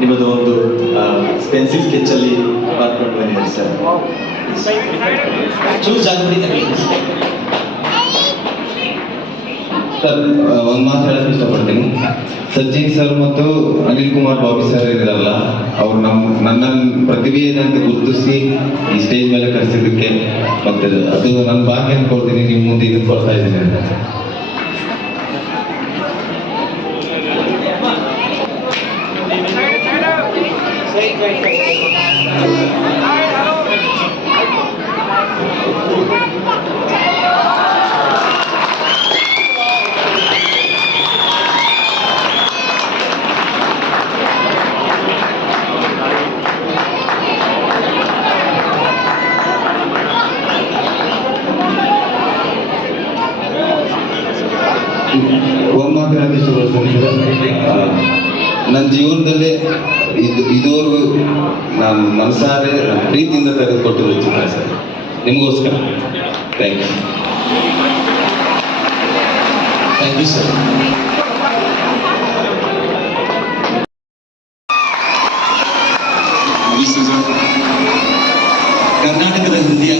ನಿಮ್ಮದು ಒಂದು ಪೆನ್ಸಿಲ್ ಸ್ಕೆಚಲ್ಲಿ ಬರ್ಕೊಂಡು ಬಂದಿದೆ ಸರ್. ಚೂಸ್ ಆಗ್ಬಿಟ್ಟಿದೆ ಸರ್. ಒಂದು ಮಾತು ಹೇಳಕ್ಕೆ ಇಷ್ಟಪಡ್ತೀನಿ. ಸಜ್ಜಿನ್ ಸರ್ ಮತ್ತು ಅನಿಲ್ ಕುಮಾರ್ ಬಾಬಿ ಸರ್ ಇರಲ್ಲ, ಅವ್ರು ನನ್ನ ಪ್ರತಿಭೆ ಏನಂತ ಗುರುತಿಸಿ ಈ ಸ್ಟೇಜ್ ಮೇಲೆ ಕರೆಸಿದ್ದಕ್ಕೆ ಮತ್ತೆ ಅದು ನನ್ನ ಭಾಗ್ಯ ಅನ್ಕೊಳ್ತೀನಿ. ನಿಮ್ಮ ಮುಂದೆ ಇದನ್ನು ಕೊಡ್ತಾ ಇದ್ದೀನಿ ಅಂತ. ಒಂದು ಮಾತು ಹೇಳಕ್ಕೆ ಇಷ್ಟಪಡ್ತೀನಿ. ನನ್ನ ಜೀವನದಲ್ಲಿ ಇದುವರೆಗೂ ನಾನು ಮನಸಾರೆ ಪ್ರೀತಿಯಿಂದ ತೆಗೆದುಕೊಟ್ಟಿರೋ ಚಿತ್ರ ಸರ್, ನಿಮಗೋಸ್ಕರ. Thank you. Thank you sir. ಕರ್ನಾಟಕದ ಹೃದಯ,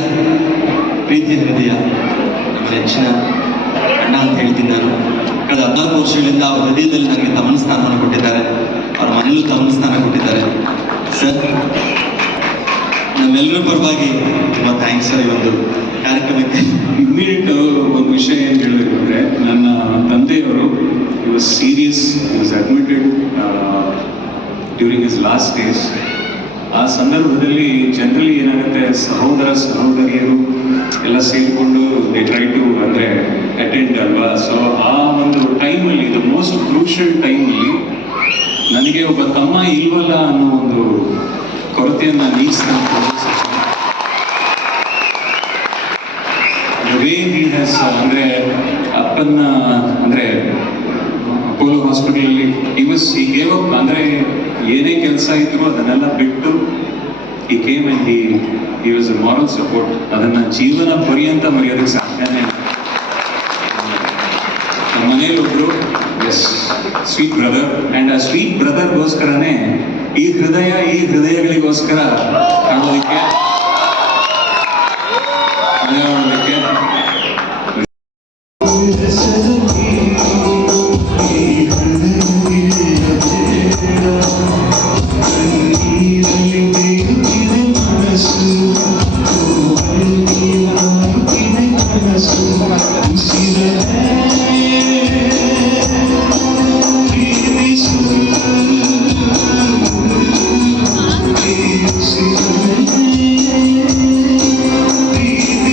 ಪ್ರೀತಿಯ ಹೃದಯ, ನಮ್ಮ ನೆಚ್ಚಿನ ಅಣ್ಣ ಅಂತ ಹೇಳ್ತೀನಿ ನಾನು. ಕಳೆದ 14 ವರ್ಷಗಳಿಂದ ಅವರ ಹೃದಯದಲ್ಲಿ ನನಗೆ ತಮ್ಮನ ಸ್ಥಾನವನ್ನು ಕೊಟ್ಟಿದ್ದಾರೆ, ಅವರ ಮನೆಯಲ್ಲೂ ತಮ್ಮನ ಸ್ಥಾನ ಕೊಟ್ಟಿದ್ದಾರೆ ಸರ್. ನಮ್ಮೆಲ್ಲರ ಪರವಾಗಿ ತುಂಬ ಥ್ಯಾಂಕ್ಸ್ ಸರ್. ಈ ಒಂದು ಕಾರ್ಯಕ್ರಮಕ್ಕೆ ಇಮ್ಮಿಡಿಯೇಟ್ ಒಂದು ವಿಷಯ ಏನು ಹೇಳಬೇಕು ಅಂದರೆ, ನನ್ನ ತಂದೆಯವರು was serious, was admitted during his last days. ಆ ಸಂದರ್ಭದಲ್ಲಿ ಜನರಲಿ ಏನಾಗುತ್ತೆ, ಸಹೋದರಿಯರು ಎಲ್ಲ ಸೇರಿಕೊಂಡು ದೇ ಟ್ರೈ ಟು ಅಂದರೆ ಅಟೆಂಡ್ ಅಲ್ವಾ. ಸೊ ಆ ಒಂದು ಟೈಮಲ್ಲಿ, ದ ಮೋಸ್ಟ್ ಕ್ರೂಷಿಯಲ್ ಟೈಮಲ್ಲಿ ನನಗೆ ಒಬ್ಬ ತಮ್ಮ ಇಲ್ವಲ್ಲ ಅನ್ನೋ ಒಂದು ಕೊರತೆಯನ್ನು ನೀಗಿಸ್ತಾನೆ. ವೇ ಹಿ ಹ್ಯಾಸ್ ಅಂದರೆ ಅಪ್ಪನ್ನ ಅಂದರೆ ಅಪೋಲೋ ಹಾಸ್ಪಿಟಲಲ್ಲಿ ಈ ಗೇವ್ ಅಪ್, ಅಂದರೆ ಏನೇ ಕೆಲಸ ಇದ್ರು ಅದನ್ನೆಲ್ಲ ಬಿಟ್ಟು ಈ came and he was a moral support. ಅದನ್ನು ಜೀವನ ಪರ್ಯಂತ ಮರೆಯೋದಕ್ಕೆ ಸಾಧ್ಯನೇ ಇಲ್ಲ. ನಮ್ಮ ಮನೆಯಲ್ಲೊಬ್ರು ಸ್ವೀಟ್ ಬ್ರದರ್, ಆ್ಯಂಡ್ ಆ ಸ್ವೀಟ್ ಬ್ರದರ್ಗೋಸ್ಕರನೇ ಈ ಹೃದಯಗಳಿಗೋಸ್ಕರ ಕಾಣೋದಕ್ಕೆ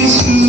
This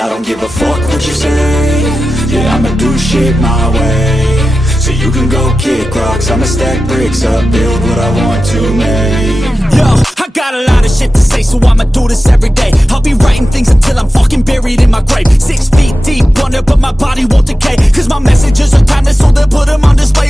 I don't give a fuck what you say. Yeah, I'ma do shit my way. So you can go kick rocks, I'ma stack bricks up, build what I want to make. Yo, I got a lot of shit to say, so I'ma do this every day. I'll be writing things until I'm fucking buried in my grave. 6 feet deep under, but my body won't decay. Cause my messages are timeless, so they'll put them on display.